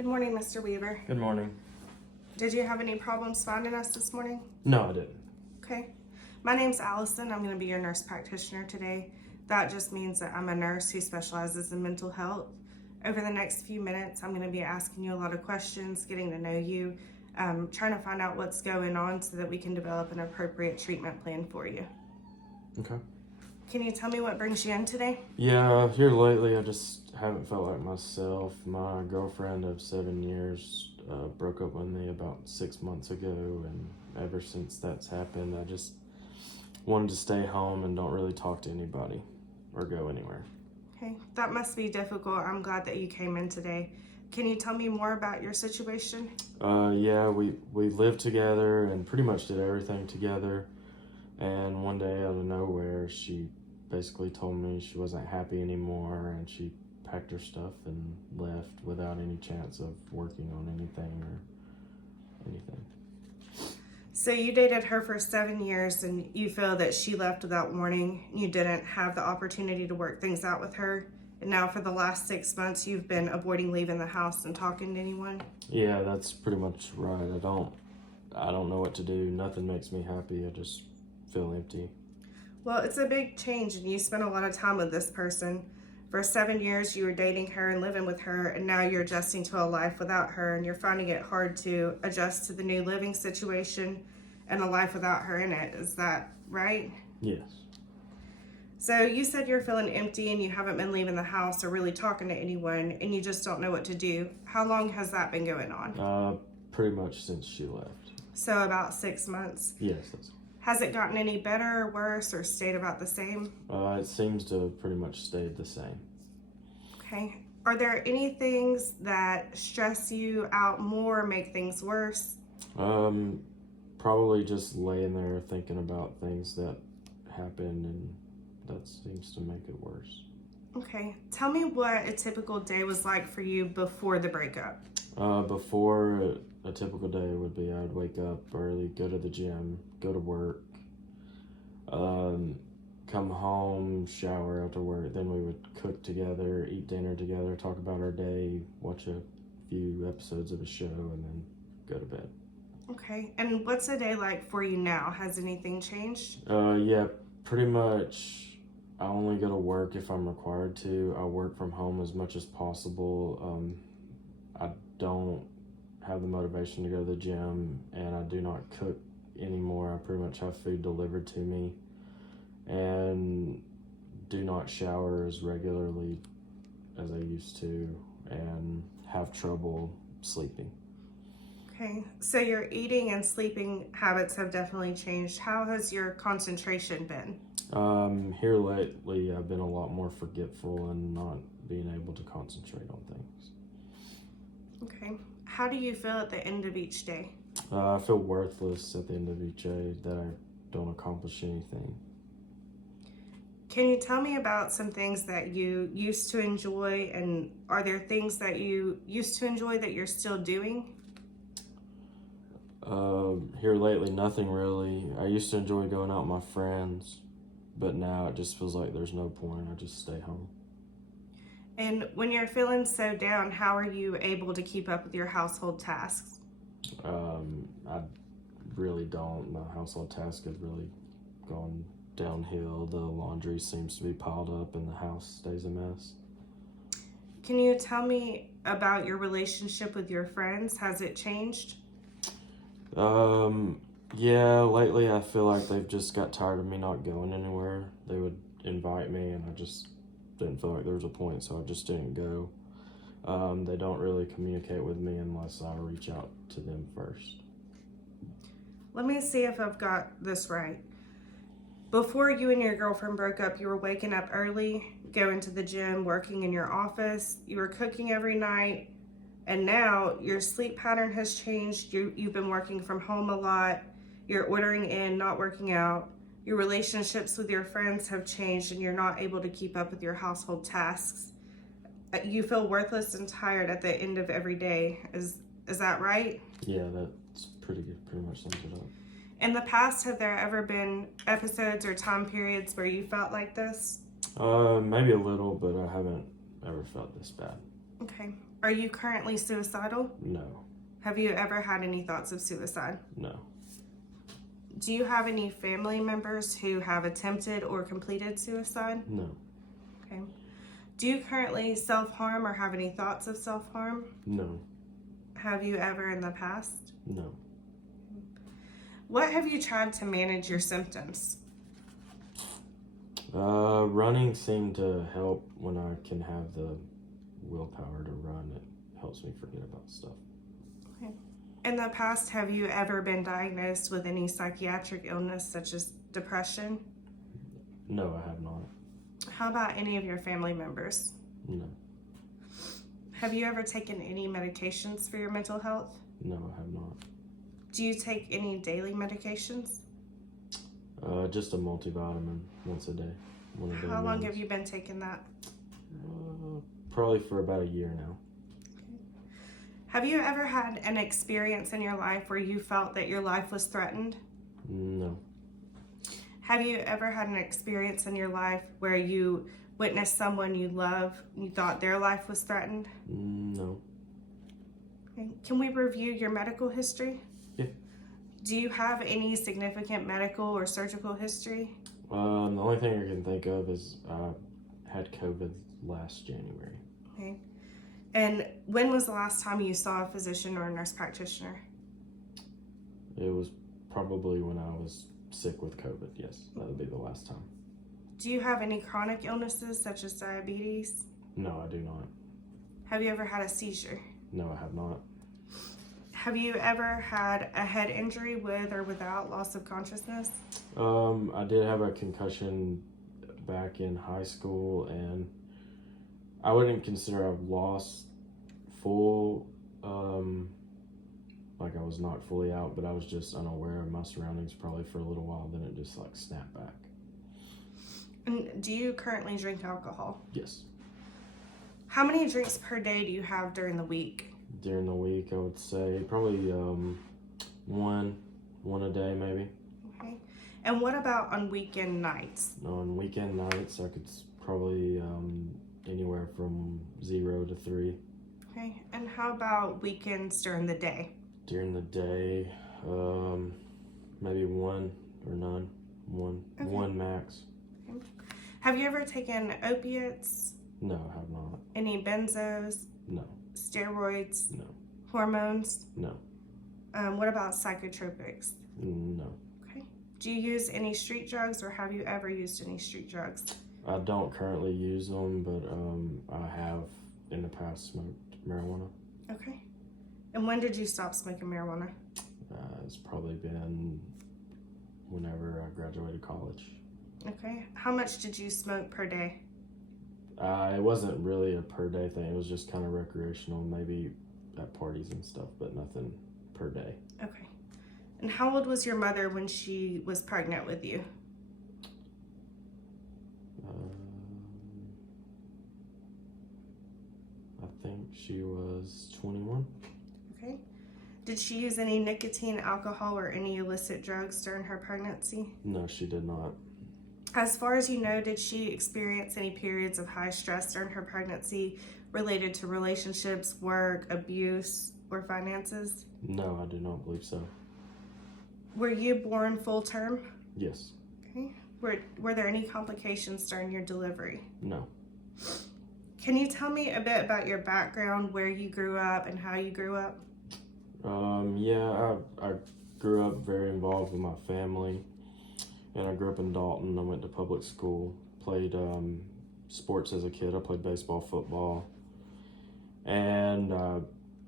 Good morning, Mr. Weaver. Good morning. Did you have any problems finding us this morning? No, I didn't. Okay. My name's Allison. I'm going to be your nurse practitioner today. That just means that I'm a nurse who specializes in mental health. Over the next few minutes, I'm going to be asking you a lot of questions, getting to know you, trying to find out what's going on so that we can develop an appropriate treatment plan for you. Okay. Can you tell me what brings you in today? Yeah, here lately I just haven't felt like myself. My girlfriend of 7 years broke up with me about 6 months ago, and ever since that's happened, I just wanted to stay home and don't really talk to anybody or go anywhere. Okay, that must be difficult. I'm glad that you came in today. Can you tell me more about your situation? Yeah, we lived together and pretty much did everything together. And one day out of nowhere, she basically told me she wasn't happy anymore, and she packed her stuff and left without any chance of working on anything or anything. So you dated her for 7 years and you feel that she left without warning. You didn't have the opportunity to work things out with her. And now for the last 6 months, you've been avoiding leaving the house and talking to anyone? Yeah, that's pretty much right. I don't know what to do. Nothing makes me happy. I just feel empty. Well, it's a big change and you spent a lot of time with this person. For 7 years, you were dating her and living with her, and now you're adjusting to a life without her, and you're finding it hard to adjust to the new living situation and a life without her in it. Is that right? Yes. So you said you're feeling empty and you haven't been leaving the house or really talking to anyone, and you just don't know what to do. How long has that been going on? Pretty much since she left. So about 6 months. Yes, that's. Has it gotten any better or worse or stayed about the same? It seems to have pretty much stayed the same. Okay. Are there any things that stress you out more, make things worse? Probably just laying there thinking about things that happened, and that seems to make it worse. Okay. Tell me what a typical day was like for you before the breakup. Before, a typical day would be I'd wake up early, go to the gym, go to work, come home, shower after work, then we would cook together, eat dinner together, talk about our day, watch a few episodes of a show, and then go to bed. Okay. And what's a day like for you now? Has anything changed? Yeah, pretty much. I only go to work if I'm required to. I work from home as much as possible. I don't have the motivation to go to the gym, and I do not cook anymore. I pretty much have food delivered to me, and do not shower as regularly as I used to, and have trouble sleeping. Okay, so your eating and sleeping habits have definitely changed. How has your concentration been? Here lately, I've been a lot more forgetful and not being able to concentrate on things. Okay, how do you feel at the end of each day? I feel worthless at the end of each day, that I don't accomplish anything. Can you tell me about some things that you used to enjoy, and are there things that you used to enjoy that you're still doing? Here lately, nothing really. I used to enjoy going out with my friends, but now it just feels like there's no point. I just stay home. And when you're feeling so down, how are you able to keep up with your household tasks? I really don't. My household task has really gone downhill. The laundry seems to be piled up and the house stays a mess. Can you tell me about your relationship with your friends? Has it changed? Yeah, lately I feel like they've just got tired of me not going anywhere. They would invite me and I just didn't feel like there was a point, so I just didn't go. They don't really communicate with me unless I reach out to them first. Let me see if I've got this right. Before you and your girlfriend broke up, you were waking up early, going to the gym, working in your office, you were cooking every night, and now your sleep pattern has changed. You've been working from home a lot, you're ordering in, not working out, your relationships with your friends have changed, and you're not able to keep up with your household tasks. You feel worthless and tired at the end of every day. Is that right? Yeah, that's pretty good. Pretty much sums it up. In the past, have there ever been episodes or time periods where you felt like this? Maybe a little, but I haven't ever felt this bad. Okay. Are you currently suicidal? No. Have you ever had any thoughts of suicide? No. Do you have any family members who have attempted or completed suicide? No. Okay. Do you currently self-harm or have any thoughts of self-harm? No. Have you ever in the past? No. What have you tried to manage your symptoms? Running seemed to help when I can have the willpower to run. It helps me forget about stuff. Okay. In the past, have you ever been diagnosed with any psychiatric illness such as depression? No, I have not. How about any of your family members? No. Have you ever taken any medications for your mental health? No, I have not. Do you take any daily medications? Just a multivitamin once a day. One a day How long meals. have you been taking that? Probably for about a year now. Have you ever had an experience in your life where you felt that your life was threatened? No. Have you ever had an experience in your life where you witnessed someone you love and you thought their life was threatened? No. Okay. Can we review your medical history? Yeah. Do you have any significant medical or surgical history? The only thing I can think of is I had COVID last January. Okay. And when was the last time you saw a physician or a nurse practitioner? It was probably when I was sick with COVID. Yes, that would be the last time. Do you have any chronic illnesses such as diabetes? No, I do not. Have you ever had a seizure? No, I have not. Have you ever had a head injury with or without loss of consciousness? I did have a concussion back in high school, and I wouldn't consider I've lost full, like I was knocked fully out, but I was just unaware of my surroundings probably for a little while, then it just like snapped back. And do you currently drink alcohol? Yes. How many drinks per day do you have during the week? During the week, I would say probably one a day maybe. Okay. And what about on weekend nights? On weekend nights, I could probably anywhere from 0 to 3. Okay. And how about weekends during the day? During the day, maybe 1 or none. One. Okay. 1 max. Okay. Have you ever taken opiates? No, I have not. Any benzos? No. Steroids? No. Hormones? No. What about psychotropics? No. Okay. Do you use any street drugs, or have you ever used any street drugs? I don't currently use them, but I have in the past smoked marijuana. Okay. And when did you stop smoking marijuana? It's probably been whenever I graduated college. Okay. How much did you smoke per day? It wasn't really a per day thing. It was just kind of recreational, maybe at parties and stuff, but nothing per day. Okay. And how old was your mother when she was pregnant with you? I think she was 21. Okay. Did she use any nicotine, alcohol, or any illicit drugs during her pregnancy? No, she did not. As far as you know, did she experience any periods of high stress during her pregnancy related to relationships, work, abuse, or finances? No, I do not believe so. Were you born full term? Yes. Okay. Were there any complications during your delivery? No. Can you tell me a bit about your background, where you grew up, and how you grew up? Yeah, I grew up very involved with my family, and I grew up in Dalton. I went to public school, played sports as a kid. I played baseball, football, and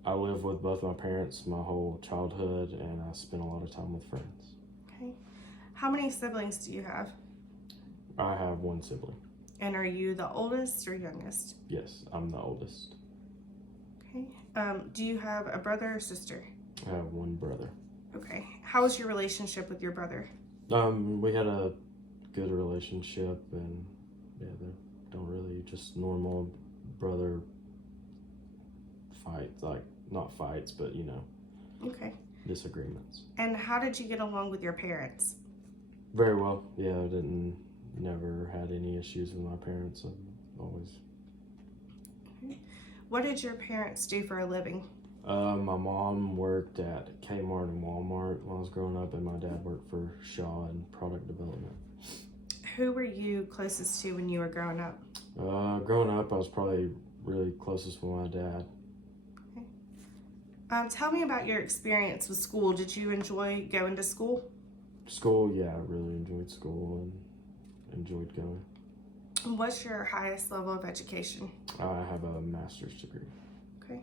I lived with both my parents my whole childhood, and I spent a lot of time with friends. Okay. How many siblings do you have? I have 1 sibling. And are you the oldest or youngest? Yes, I'm the oldest. Okay. Do you have a brother or sister? I have 1 brother. Okay. How was your relationship with your brother? We had a good relationship, and yeah, they don't really just normal brother fights, like not fights, but Okay. disagreements. And how did you get along with your parents? Very well. Yeah, I never had any issues with my parents. I've always. What did your parents do for a living? My mom worked at Kmart and Walmart when I was growing up, and my dad worked for Shaw in product development. Who were you closest to when you were growing up? Growing up, I was probably really closest with my dad. Tell me about your experience with school. Did you enjoy going to school? School, yeah, I really enjoyed school and enjoyed going. What's your highest level of education? I have a master's degree. Okay.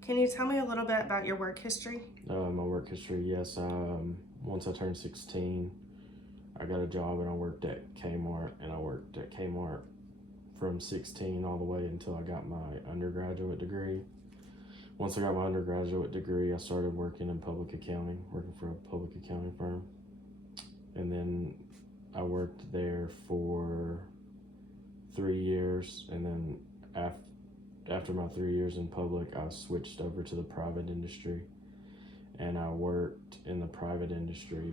Can you tell me a little bit about your work history? My work history, yes. Once I turned 16, I got a job and I worked at Kmart, and I worked at Kmart from 16 all the way until I got my undergraduate degree. Once I got my undergraduate degree, I started working in public accounting, working for a public accounting firm. And then I worked there for 3 years, and then after my 3 years in public, I switched over to the private industry, and I worked in the private industry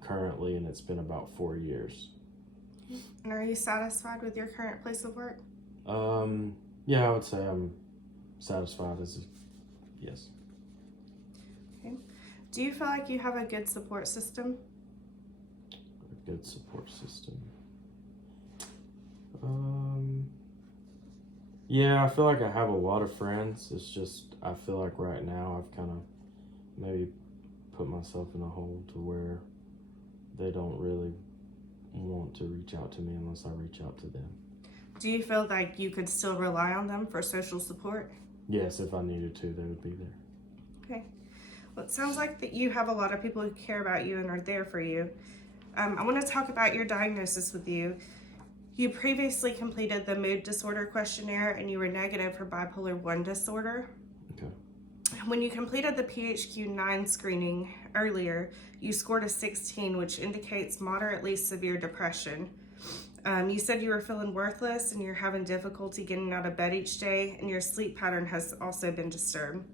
currently, and it's been about 4 years. And are you satisfied with your current place of work? Yeah, I would say I'm satisfied yes. Okay. Do you feel like you have a good support system? A good support system. Yeah, I feel like I have a lot of friends. It's just, I feel like right now I've kind of maybe put myself in a hole to where they don't really want to reach out to me unless I reach out to them. Do you feel like you could still rely on them for social support? Yes, if I needed to, they would be there. Okay. Well, it sounds like that you have a lot of people who care about you and are there for you. I want to talk about your diagnosis with you. You previously completed the mood disorder questionnaire, and you were negative for bipolar 1 disorder. Okay. When you completed the PHQ-9 screening earlier, you scored a 16, which indicates moderately severe depression. You said you were feeling worthless and you're having difficulty getting out of bed each day, and your sleep pattern has also been disturbed.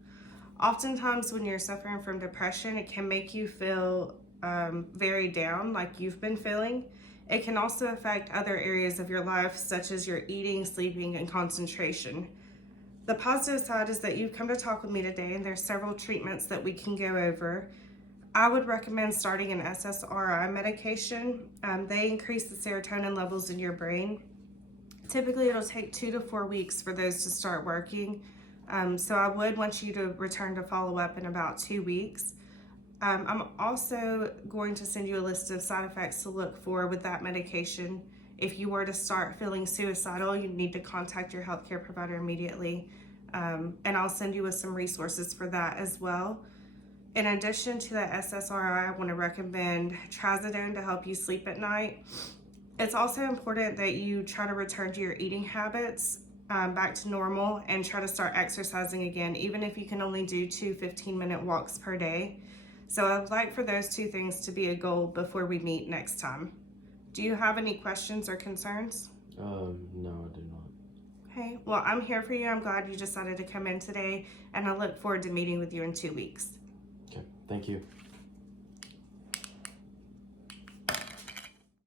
Oftentimes when you're suffering from depression, it can make you feel very down, like you've been feeling. It can also affect other areas of your life, such as your eating, sleeping, and concentration. The positive side is that you've come to talk with me today, and there's several treatments that we can go over. I would recommend starting an SSRI medication. They increase the serotonin levels in your brain. Typically, it'll take 2 to 4 weeks for those to start working. So I would want you to return to follow up in about 2 weeks. I'm also going to send you a list of side effects to look for with that medication. If you were to start feeling suicidal, you need to contact your healthcare provider immediately. And I'll send you with some resources for that as well. In addition to the SSRI, I want to recommend trazodone to help you sleep at night. It's also important that you try to return to your eating habits back to normal, and try to start exercising again, even if you can only do 2 15-minute walks per day. So I would like for those 2 things to be a goal before we meet next time. Do you have any questions or concerns? No, I do not. Okay, well, I'm here for you. I'm glad you decided to come in today, and I look forward to meeting with you in 2 weeks. Okay, thank you.